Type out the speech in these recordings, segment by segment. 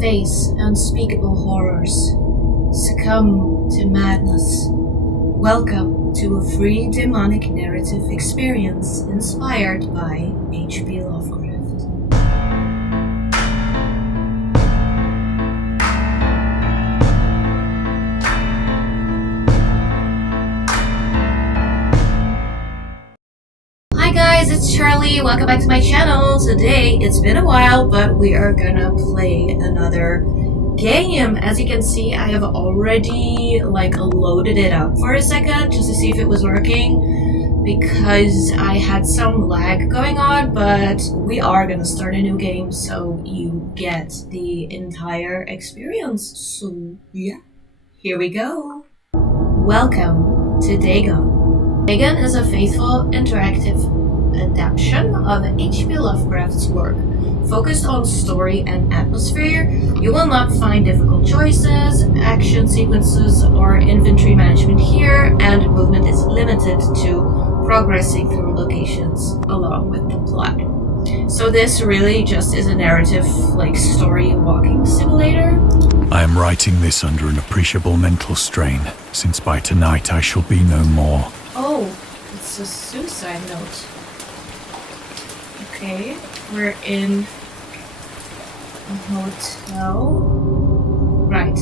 Face unspeakable horrors. Succumb to madness. Welcome to a free demonic narrative experience inspired by H.P. Lovecraft. Hi guys, it's Charlie. Welcome back to my channel. Today, it's been a while, but we are gonna play another game. As you can see, I have already loaded it up for a second just to see if it was working because I had some lag going on, but we are gonna start a new game so you get the entire experience. So yeah, here we go. Welcome to Dagon. Dagon is a faithful, interactive adaptation of H.P. Lovecraft's work. Focused on story and atmosphere, you will not find difficult choices, action sequences, or inventory management here, and movement is limited to progressing through locations along with the plot. So this really just is a narrative, story walking simulator. I am writing this under an appreciable mental strain, since by tonight I shall be no more. Oh, it's a suicide note. Okay, we're in a hotel. Right.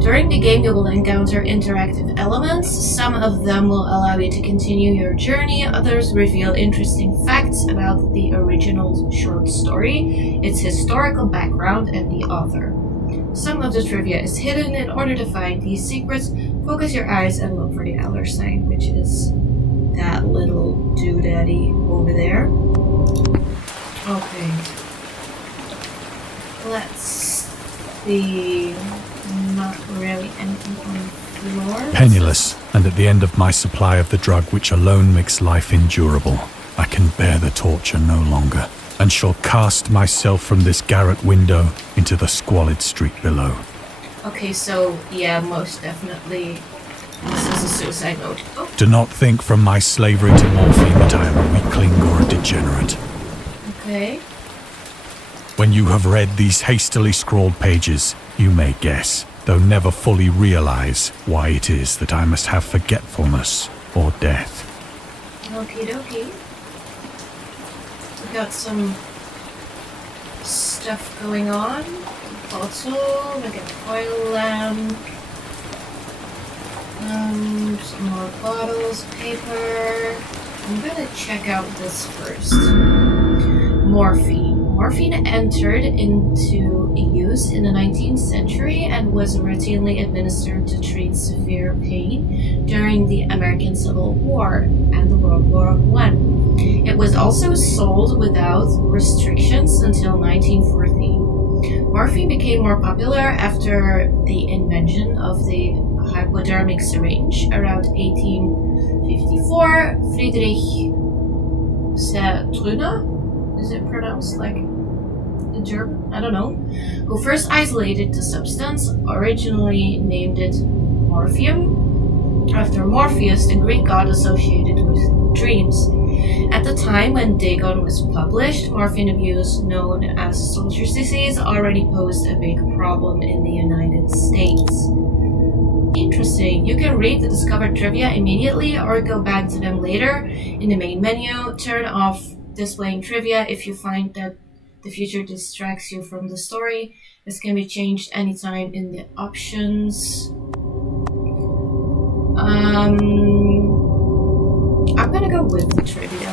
During the game, you will encounter interactive elements. Some of them will allow you to continue your journey. Others reveal interesting facts about the original short story, its historical background, and the author. Some of the trivia is hidden. In order to find these secrets, focus your eyes and look for the Elder sign, which is that little doodaddy over there. Okay. Let's see. Not really anything on the floor. Penniless, and at the end of my supply of the drug which alone makes life endurable, I can bear the torture no longer, and shall cast myself from this garret window into the squalid street below. Okay, so yeah, most definitely this is a suicide note. Oh. Do not think from my slavery to morphine that I am a weakling or a degenerate. Okay. When you have read these hastily scrawled pages, you may guess, though never fully realize, why it is that I must have forgetfulness or death. Okie dokie. We got some stuff going on. Bottle, we got a oil lamp. Some more bottles, paper. I'm gonna check out this first. Morphine. Morphine entered into use in the 19th century and was routinely administered to treat severe pain during the American Civil War and the World War I. It was also sold without restrictions until 1914. Morphine became more popular after the invention of the hypodermic syringe around 1854. Friedrich Sertruna, is it pronounced like the German? I don't know. Who first isolated the substance, originally named it morphium, after Morpheus, the Greek god associated with dreams. At the time when Dagon was published, morphine abuse, known as soldier's disease, already posed a big problem in the United States. Interesting. You can read the discovered trivia immediately or go back to them later. In the main menu, turn off displaying trivia if you find that the future distracts you from the story. This can be changed anytime in the options. I'm gonna go with the trivia.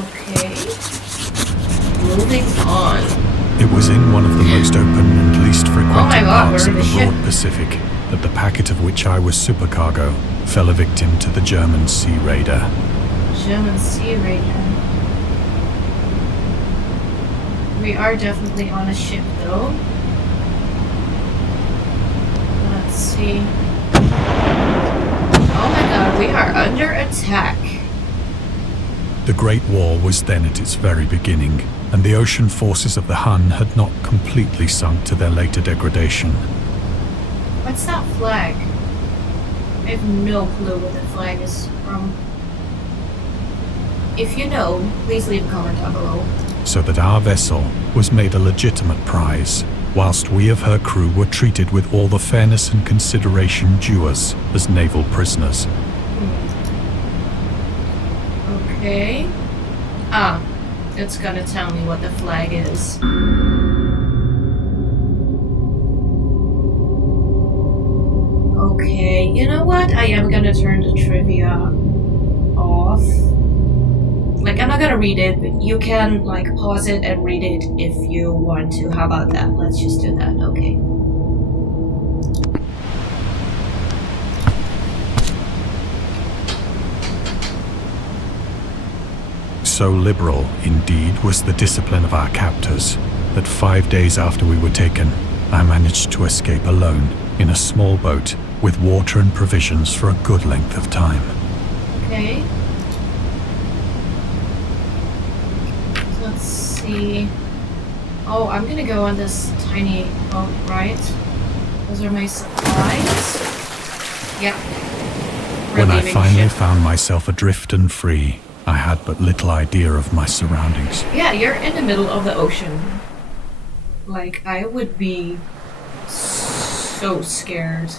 Okay. Moving on. It was in one of the most open and least frequented parts of the ship. broad Pacific that the packet of which I was supercargo fell a victim to the German sea raider. German sea raider. We are definitely on a ship though. Let's see. Oh my god, we are under attack. The Great War was then at its very beginning, and the ocean forces of the Hun had not completely sunk to their later degradation. What's that flag? I have no clue what that flag is from. If you know, please leave a comment down below. so that our vessel was made a legitimate prize, whilst we of her crew were treated with all the fairness and consideration due us as naval prisoners. Okay. It's gonna tell me what the flag is. Okay, you know what? I am gonna turn the trivia off. Like, I'm not gonna read it, but you can, like, pause it and read it if you want to. How about that? Let's just do that, okay. So liberal, indeed, was the discipline of our captors, that 5 days after we were taken, I managed to escape alone in a small boat with water and provisions for a good length of time. Okay. Let's see. Oh, I'm gonna go on this tiny boat, right? Those are my supplies. Yep. When I finally found myself adrift and free, I had but little idea of my surroundings. Yeah, you're in the middle of the ocean. Like, I would be so scared.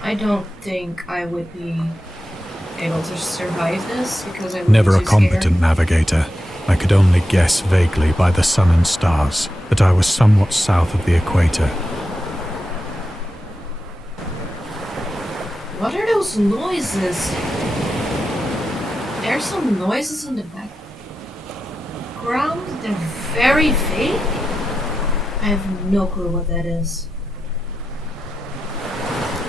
I don't think I would be able to survive this because I would Never be a too competent scared. navigator, I could only guess vaguely by the sun and stars that I was somewhat south of the equator. What are those noises? There's some noises in the background. They're very vague. I have no clue what that is.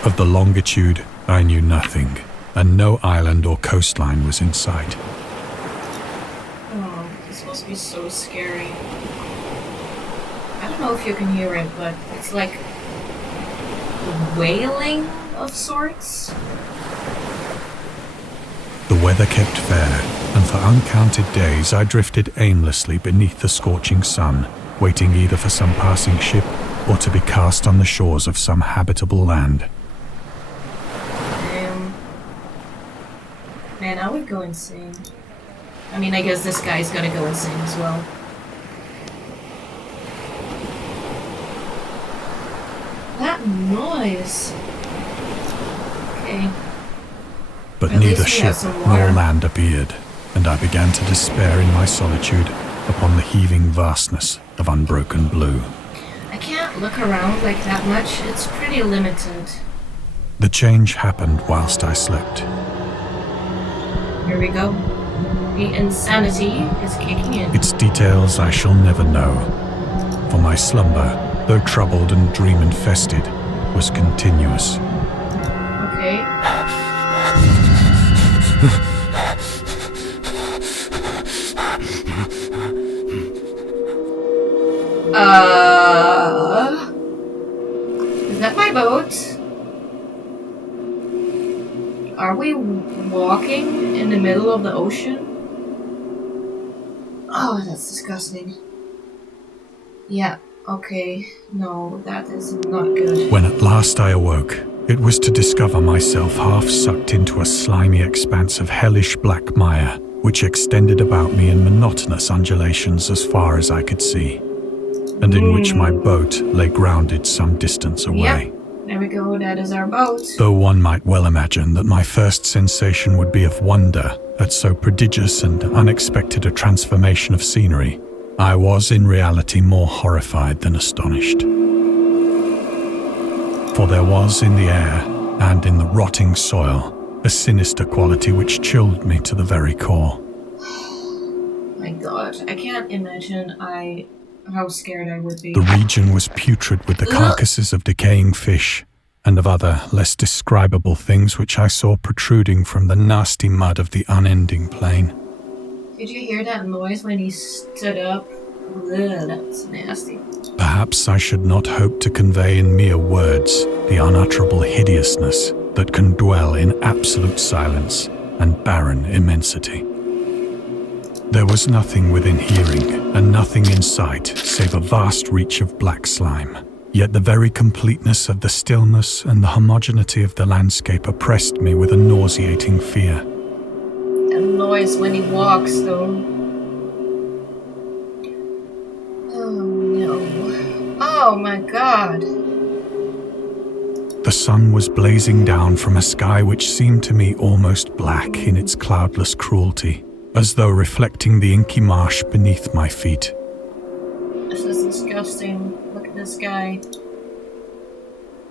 Of the longitude, I knew nothing, and no island or coastline was in sight. Oh, this must be so scary. I don't know if you can hear it, but it's like wailing of sorts. The weather kept fair, and for uncounted days I drifted aimlessly beneath the scorching sun, waiting either for some passing ship or to be cast on the shores of some habitable land. Man, I would go insane. I mean, I guess this guy's gonna go insane as well. That noise. Okay. But At neither least we have ship some nor water. land appeared, and I began to despair in my solitude upon the heaving vastness of unbroken blue. I can't look around like that much. It's pretty limited. The change happened whilst I slept. Here we go. The insanity is kicking in. Its details I shall never know, for my slumber, though troubled and dream-infested, was continuous. Okay. Is that my boat? Are we walking in the middle of the ocean? Oh, that's disgusting. Yeah, okay. No, that is not good. When at last I awoke, it was to discover myself half sucked into a slimy expanse of hellish black mire, which extended about me in monotonous undulations as far as I could see, and in which my boat lay grounded some distance away. Yep, there we go, that is our boat. Though one might well imagine that my first sensation would be of wonder at so prodigious and unexpected a transformation of scenery, I was in reality more horrified than astonished. For there was in the air and in the rotting soil a sinister quality which chilled me to the very core. My god, I can't imagine how scared I would be. The region was putrid with the carcasses of decaying fish and of other, less describable things which I saw protruding from the nasty mud of the unending plain. Did you hear that noise when he stood up? Ugh, that was nasty. Perhaps I should not hope to convey in mere words the unutterable hideousness that can dwell in absolute silence and barren immensity. There was nothing within hearing and nothing in sight save a vast reach of black slime. Yet the very completeness of the stillness and the homogeneity of the landscape oppressed me with a nauseating fear. That noise when he walks, though. Oh my god. The sun was blazing down from a sky which seemed to me almost black in its cloudless cruelty, as though reflecting the inky marsh beneath my feet. This is disgusting. Look at this guy.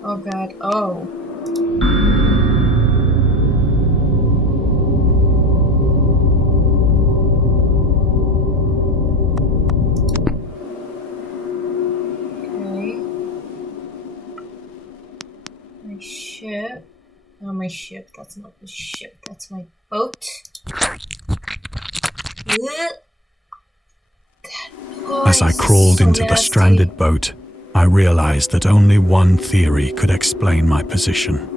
Oh god. Oh. Ship. Oh, my ship. That's not the ship. That's my boat. As I crawled into the stranded boat, I realized that only one theory could explain my position.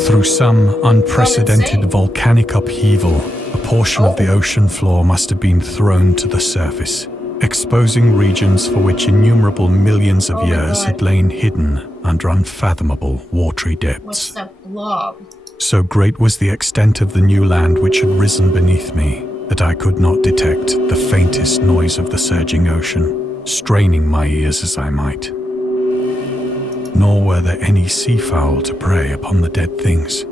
Through some unprecedented volcanic upheaval, a portion of the ocean floor must have been thrown to the surface, exposing regions for which innumerable millions of years had lain hidden under unfathomable watery depths. What's that blob? So great was the extent of the new land which had risen beneath me that I could not detect the faintest noise of the surging ocean, straining my ears as I might. Nor were there any seafowl to prey upon the dead things.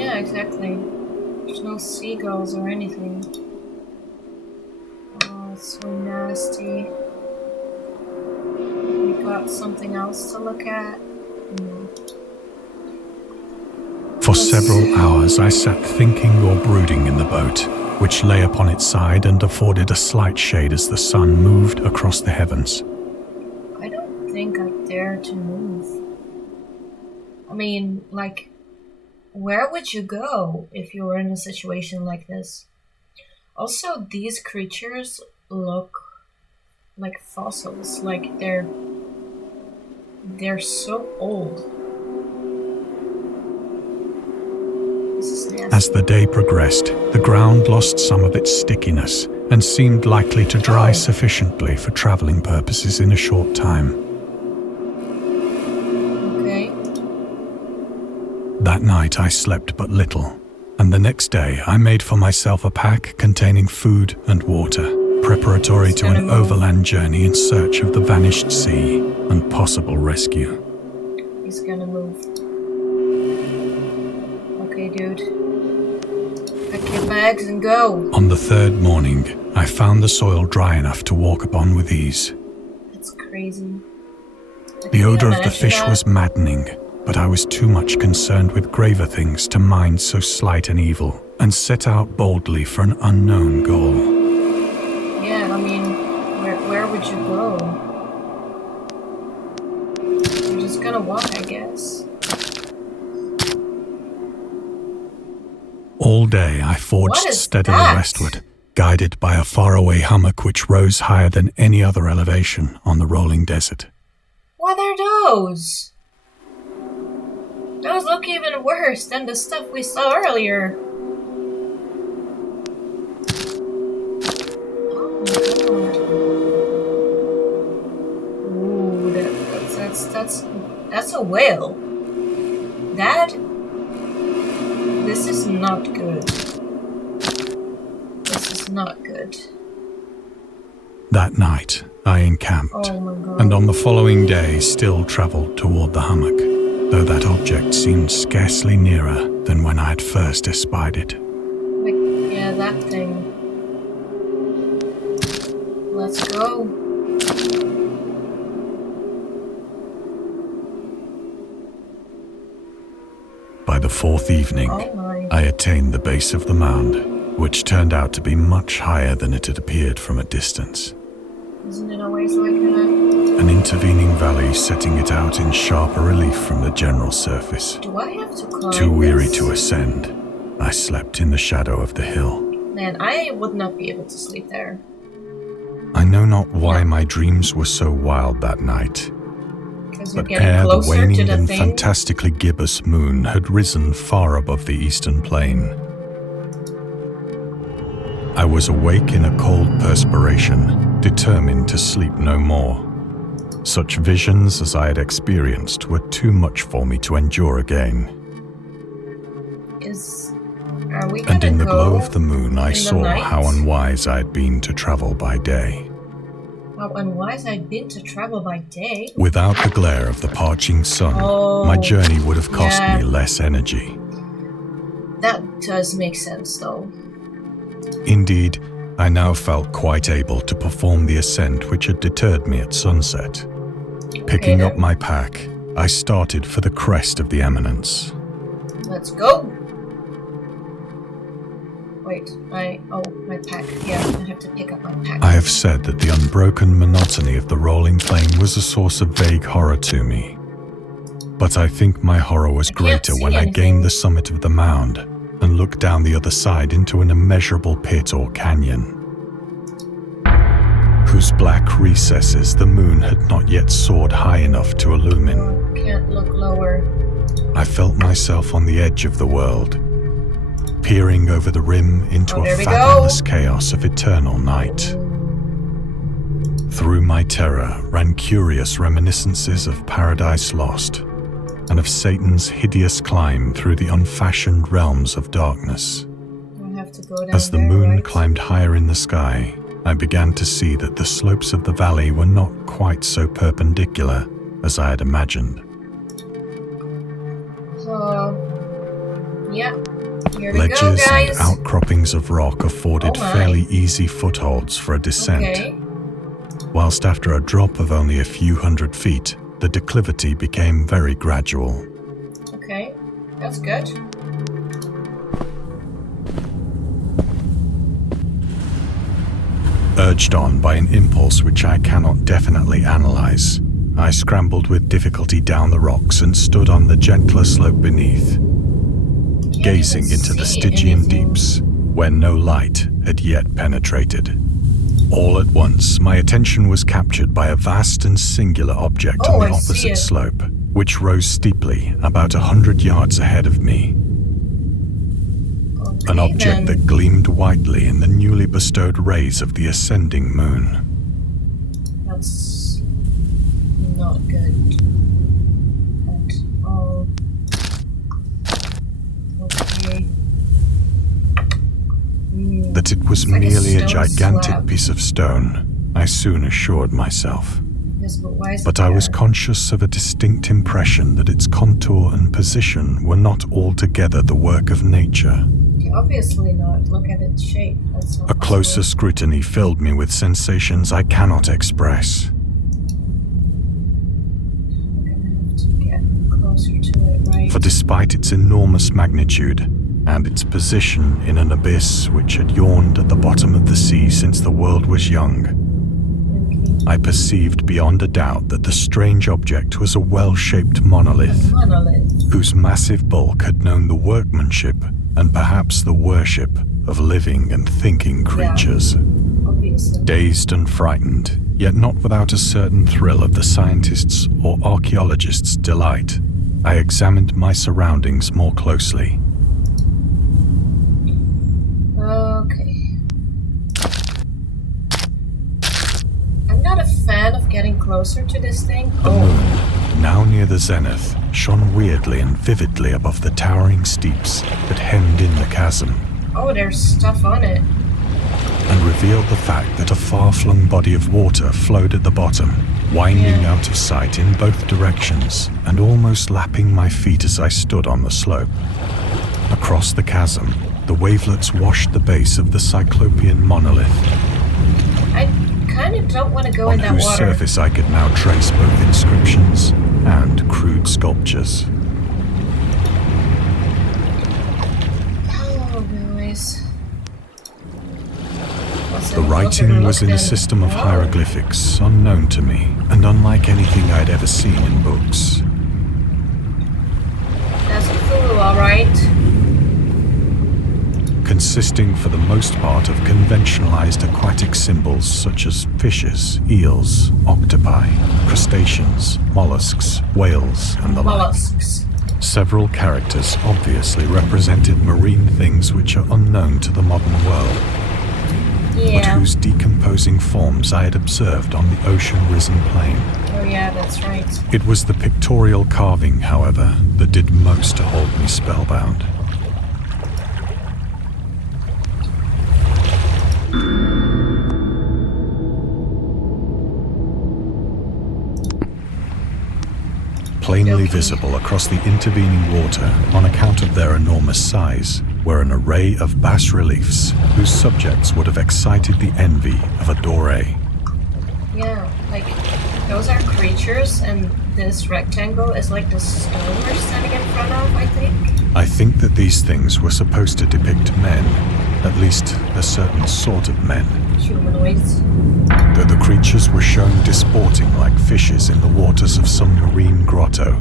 Yeah, exactly. There's no seagulls or anything. So nasty. We got something else to look at. For several hours I sat thinking or brooding in the boat, which lay upon its side and afforded a slight shade as the sun moved across the heavens. I don't think I dare to move. I mean, like, where would you go if you were in a situation like this? Also, these creatures look like fossils, like they're so old. This is nasty. As the day progressed, the ground lost some of its stickiness and seemed likely to dry sufficiently for traveling purposes in a short time. Okay. That night I slept but little, and the next day I made for myself a pack containing food and water, preparatory to an overland journey in search of the vanished sea and possible rescue. He's gonna move. Okay, dude. Pack your bags and go. On the third morning, I found the soil dry enough to walk upon with ease. That's crazy. The odor of the fish was maddening, but I was too much concerned with graver things to mind so slight an evil, and set out boldly for an unknown goal. Yeah, I mean, where would you go? You're just gonna walk, I guess. All day I forged steadily westward, guided by a faraway hummock which rose higher than any other elevation on the rolling desert. What are those? Those look even worse than the stuff we saw earlier. Oh my god. Ooh, that's a whale. This is not good. This is not good. That night I encamped, Oh my god. and on the following day still travelled toward the hummock, though that object seemed scarcely nearer than when I had first espied it. Like, yeah, that thing. Let's go. By the fourth evening, Oh my. I attained the base of the mound, which turned out to be much higher than it had appeared from a distance. Isn't it always like that? An intervening valley setting it out in sharper relief from the general surface. Do I have to climb Too weary this? to ascend, I slept in the shadow of the hill. Man, I would not be able to sleep there. I know not why my dreams were so wild that night, Because you're but getting ere the closer to waning the and thing. fantastically gibbous moon had risen far above the eastern plain, I was awake in a cold perspiration, determined to sleep no more. Such visions as I had experienced were too much for me to endure again. Are we And gonna in the go glow of the moon I in the saw night? how unwise I had been to travel by day. How unwise I'd been to travel by day. Without the glare of the parching sun, my journey would have cost me less energy. That does make sense, though. Indeed, I now felt quite able to perform the ascent which had deterred me at sunset. Picking up my pack, I started for the crest of the eminence. Let's go! Wait, my pack. Yeah, I have to pick up my pack. I have said that the unbroken monotony of the rolling plain was a source of vague horror to me. But I think my horror was greater when I gained the summit of the mound and looked down the other side into an immeasurable pit or canyon, whose black recesses the moon had not yet soared high enough to illumine. Can't look lower. I felt myself on the edge of the world, peering over the rim into a fathomless chaos of eternal night. Through my terror ran curious reminiscences of Paradise Lost and of Satan's hideous climb through the unfashioned realms of darkness. I have to go down As the moon climbed higher in the sky, I began to see that the slopes of the valley were not quite so perpendicular as I had imagined. Yeah. Here we Ledges go, guys. and outcroppings of rock afforded fairly easy footholds for a descent. Whilst after a drop of only a few hundred feet, the declivity became very gradual. Okay, that's good. Urged on by an impulse which I cannot definitely analyze, I scrambled with difficulty down the rocks and stood on the gentler slope beneath, gazing into the Stygian deeps, where no light had yet penetrated. All at once, my attention was captured by a vast and singular object on the opposite slope, which rose steeply about 100 yards ahead of me. An object that gleamed whitely in the newly bestowed rays of the ascending moon. That's not good at all. Okay. That it was merely a gigantic piece of stone, I soon assured myself. Yes, but why is But I was conscious of a distinct impression that its contour and position were not altogether the work of nature. Obviously not. Look at its shape. That's not A closer scrutiny filled me with sensations I cannot express. I'm gonna have to get closer to it, right? For despite its enormous magnitude, and its position in an abyss which had yawned at the bottom of the sea since the world was young, I perceived beyond a doubt that the strange object was a well-shaped monolith, whose massive bulk had known the workmanship and perhaps the worship of living and thinking creatures. Obviously. Dazed and frightened, yet not without a certain thrill of the scientist's or archaeologist's delight, I examined my surroundings more closely. Okay. I'm not a fan of getting closer to this thing. The moon, now near the zenith, shone weirdly and vividly above the towering steeps that hemmed in the chasm. Oh, there's stuff on it. And revealed the fact that a far-flung body of water flowed at the bottom, winding out of sight in both directions and almost lapping my feet as I stood on the slope. Across the chasm, the wavelets washed the base of the cyclopean monolith. I kind of don't want to go in that water. On whose surface I could now trace both inscriptions and crude sculptures. Oh, guys. The writing was in a system of hieroglyphics unknown to me and unlike anything I'd ever seen in books. That's cool, alright. Consisting for the most part of conventionalized aquatic symbols such as fishes, eels, octopi, crustaceans, mollusks, whales, and the like. Several characters obviously represented marine things which are unknown to the modern world, but whose decomposing forms I had observed on the ocean-risen plain. Oh yeah, that's right. It was the pictorial carving, however, that did most to hold me spellbound. Plainly Okay. visible across the intervening water on account of their enormous size were an array of bas-reliefs whose subjects would have excited the envy of a Doré. Yeah, like, those are creatures, and this rectangle is like the stone we're standing in front of, I think. I think that these things were supposed to depict men, at least a certain sort of men, Humanoids. though the creatures were shown disporting like fishes in the waters of some marine grotto,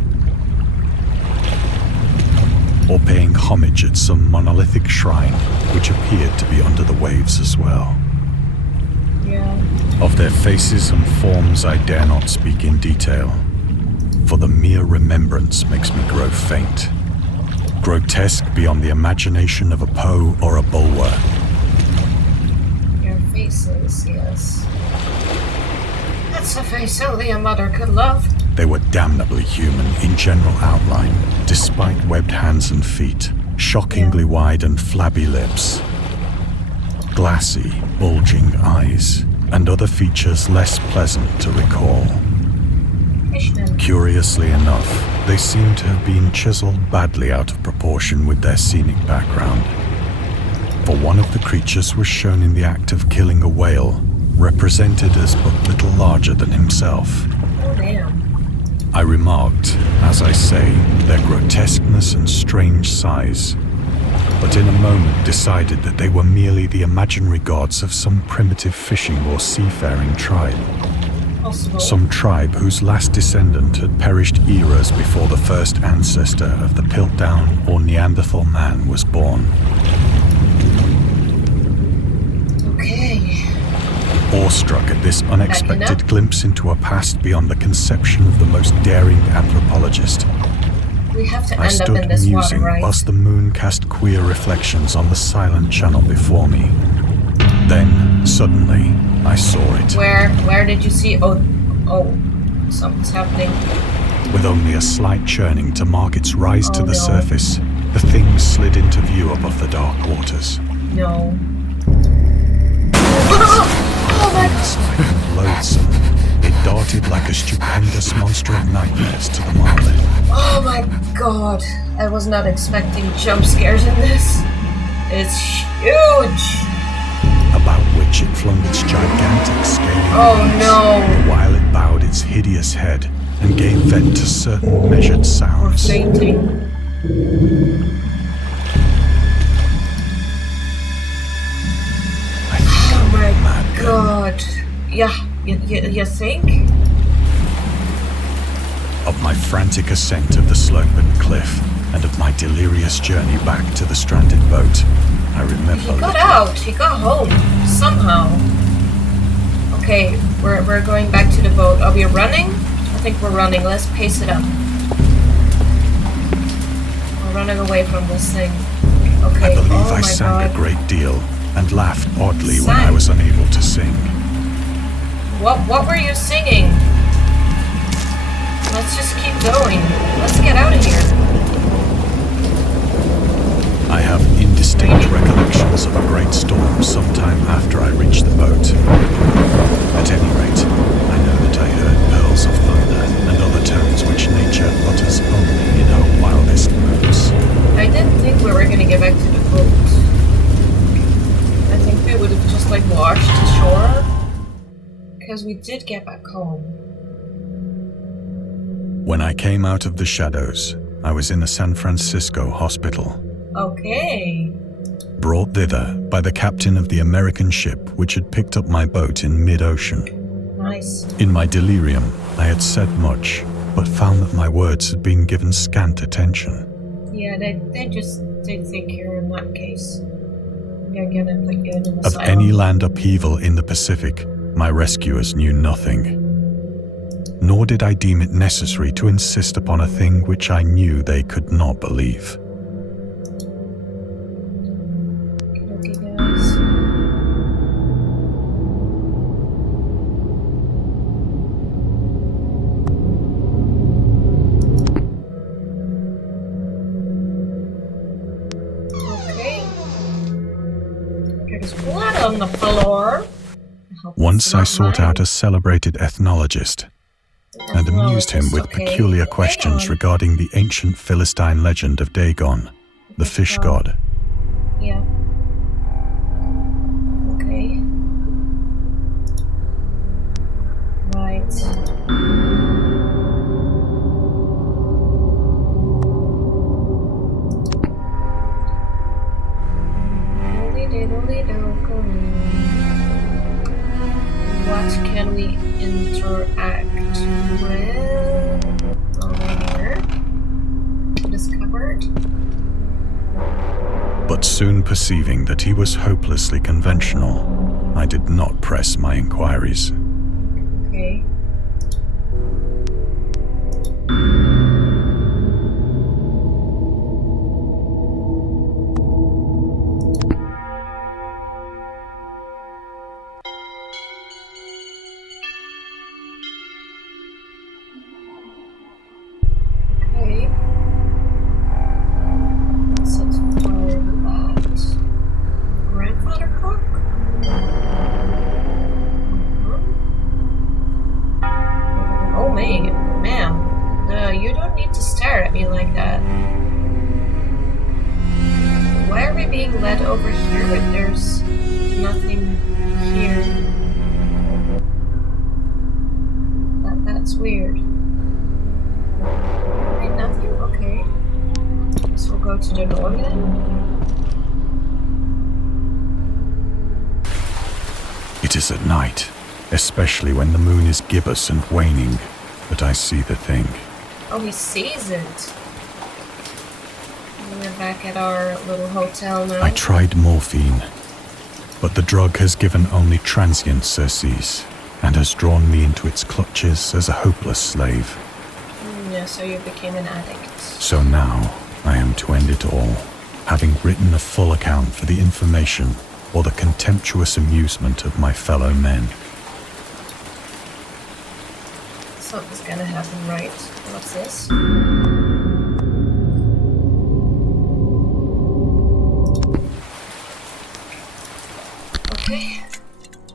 or paying homage at some monolithic shrine which appeared to be under the waves as well. Yeah. Of their faces and forms I dare not speak in detail, for the mere remembrance makes me grow faint. Grotesque beyond the imagination of a Poe or a Bulwer. Your faces, yes. That's a face only a mother could love. They were damnably human in general outline, despite webbed hands and feet, shockingly wide and flabby lips, glassy, bulging eyes, and other features less pleasant to recall. Fishman. Curiously enough, they seem to have been chiseled badly out of proportion with their scenic background. For one of the creatures was shown in the act of killing a whale, represented as but little larger than himself. Oh, damn. I remarked, as I say, their grotesqueness and strange size, but in a moment decided that they were merely the imaginary gods of some primitive fishing or seafaring tribe. Possible. Some tribe whose last descendant had perished eras before the first ancestor of the Piltdown or Neanderthal man was born. Okay. Awestruck at this unexpected Backing up. glimpse into a past beyond the conception of the most daring anthropologist, We have to I end up stood in this water, musing right? whilst the moon cast queer reflections on the silent channel before me. Then, suddenly, I saw it. Where did you see? Oh, something's happening. With only a slight churning to mark its rise to Oh, the no. surface, the thing slid into view above the dark waters. No. Oh my god. Loathsome, it darted like a stupendous monster of nightmares to the marlin. Oh my god. I was not expecting jump scares in this. It's huge. About which it flung its gigantic scaly Oh wings, no. while it bowed its hideous head and gave vent to certain measured We're sounds. fainting. I think Oh my I'm mad then. god. Yeah, you think? Of my frantic ascent of the slope and cliff, and of my delirious journey back to the stranded boat, I remember He got little. out. He got home. Somehow. Okay, we're going back to the boat. Are we running? I think we're running. Let's pace it up. We're running away from this thing. Okay. I believe oh I my sang god. a great deal and laughed oddly when I Sang? was unable to sing. What were you singing? Let's just keep going. Let's get out of here. I have indistinct recollections of a great storm sometime after I reached the boat. At any rate, I know that I heard pearls of thunder and other tones which nature utters only in her wildest moods. I didn't think we were gonna get back to the boat. I think we would have just like washed ashore. Because we did get back home. When I came out of the shadows, I was in a San Francisco hospital, Okay. brought thither by the captain of the American ship which had picked up my boat in mid-ocean. Nice. In my delirium, I had said much, but found that my words had been given scant attention. Yeah, they think you're in that case. They're gonna put you in an Of asylum. any land upheaval in the Pacific, my rescuers knew nothing. Nor did I deem it necessary to insist upon a thing which I knew they could not believe. Okay, guys. Okay. There's blood on the floor. hope Once it's I not sought mine. out a celebrated ethnologist, and amused him with peculiar questions regarding the ancient Philistine legend of Dagon, the fish god. Yeah. Okay. Right. What can we interact with over here? Discovered. But soon perceiving that he was hopelessly conventional, I did not press my inquiries. Okay. Okay. Set fire to that. Grandfather clock? Oh, ma'am. You don't need to stare at me like that. Why are we being led over here if there's nothing here? That's weird. Wait, nothing? Okay. So we'll go to the door then? It is at night, especially when the moon is gibbous and waning, that I see the thing. Oh, he sees it. We're back at our little hotel now. I tried morphine, but the drug has given only transient surcease and has drawn me into its clutches as a hopeless slave. Yeah, so you became an addict. So now I am to end it all, having written a full account for the information or the contemptuous amusement of my fellow men. Something's gonna happen, right? What's this? Okay.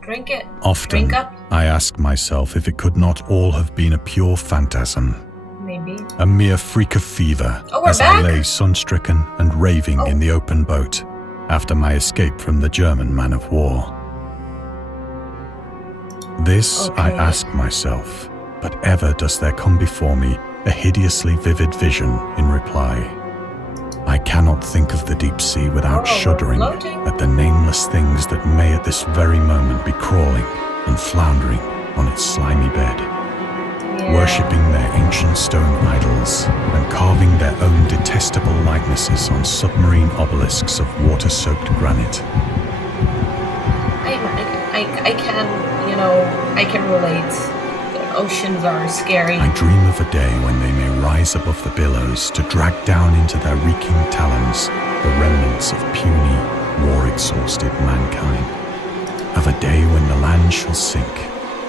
Drink it. Often, Drink up. I ask myself if it could not all have been a pure phantasm. Maybe. A mere freak of fever Oh, we're as back? I lay sun-stricken and raving in the open boat after my escape from the German man of war. This I ask myself, but ever does there come before me a hideously vivid vision in reply. I cannot think of the deep sea without shuddering at the nameless things that may at this very moment be crawling and floundering on its slimy bed, worshipping their ancient stone idols and carving their own detestable likenesses on submarine obelisks of water-soaked granite. I can relate. The oceans are scary. I dream of a day when they may rise above the billows to drag down into their reeking talons the remnants of puny, war-exhausted mankind. Of a day when the land shall sink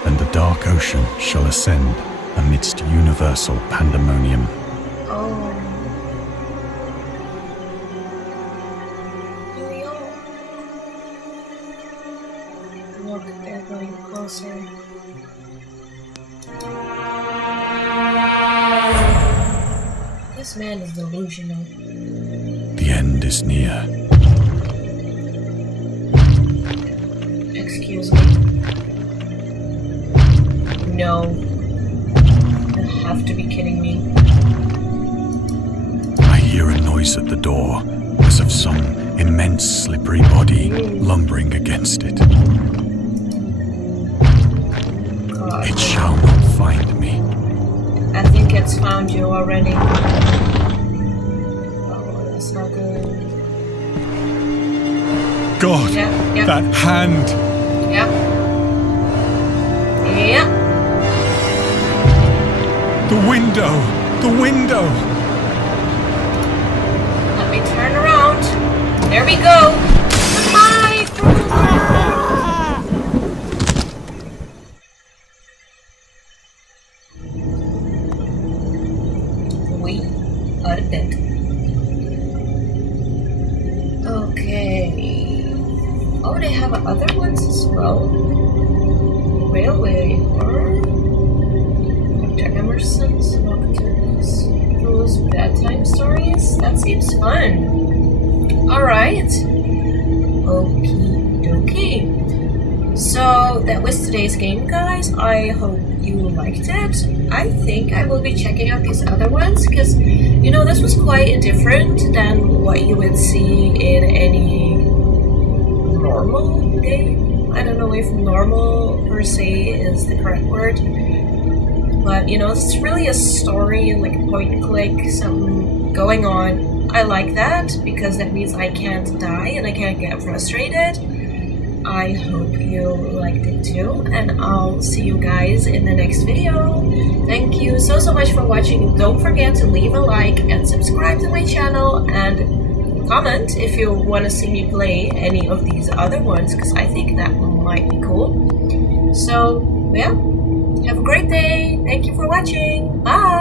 and the dark ocean shall ascend amidst universal pandemonium. Oh. Here we are. Look, they're going closer. This man is delusional. The end is near. Excuse me. No. You have to be kidding me. I hear a noise at the door, as of some immense slippery body lumbering against it. God. It shall not find me. I think it's found you already. Oh, that's not good. God, Yeah. that hand! Yeah. Yeah. The window! The window! Let me turn around. There we go. Hi. We are dead. Okay. Oh, they have other ones as well. Railway or Dr. Morrison's Nocturnes. Those bedtime stories? That seems fun. Alright. Okie dokie. So that was today's game, guys. I hope you liked it. I think I will be checking out these other ones because, you know, this was quite different than what you would see in any normal game. I don't know if normal per se is the correct word, but you know, it's really a story, like a point and click, something going on. I like that because that means I can't die and I can't get frustrated. I hope you liked it too, and I'll see you guys in the next video. Thank you so much for watching. Don't forget to leave a like and subscribe to my channel, and comment if you want to see me play any of these other ones, because I think that might be cool. So yeah, have a great day. Thank you for watching. Bye.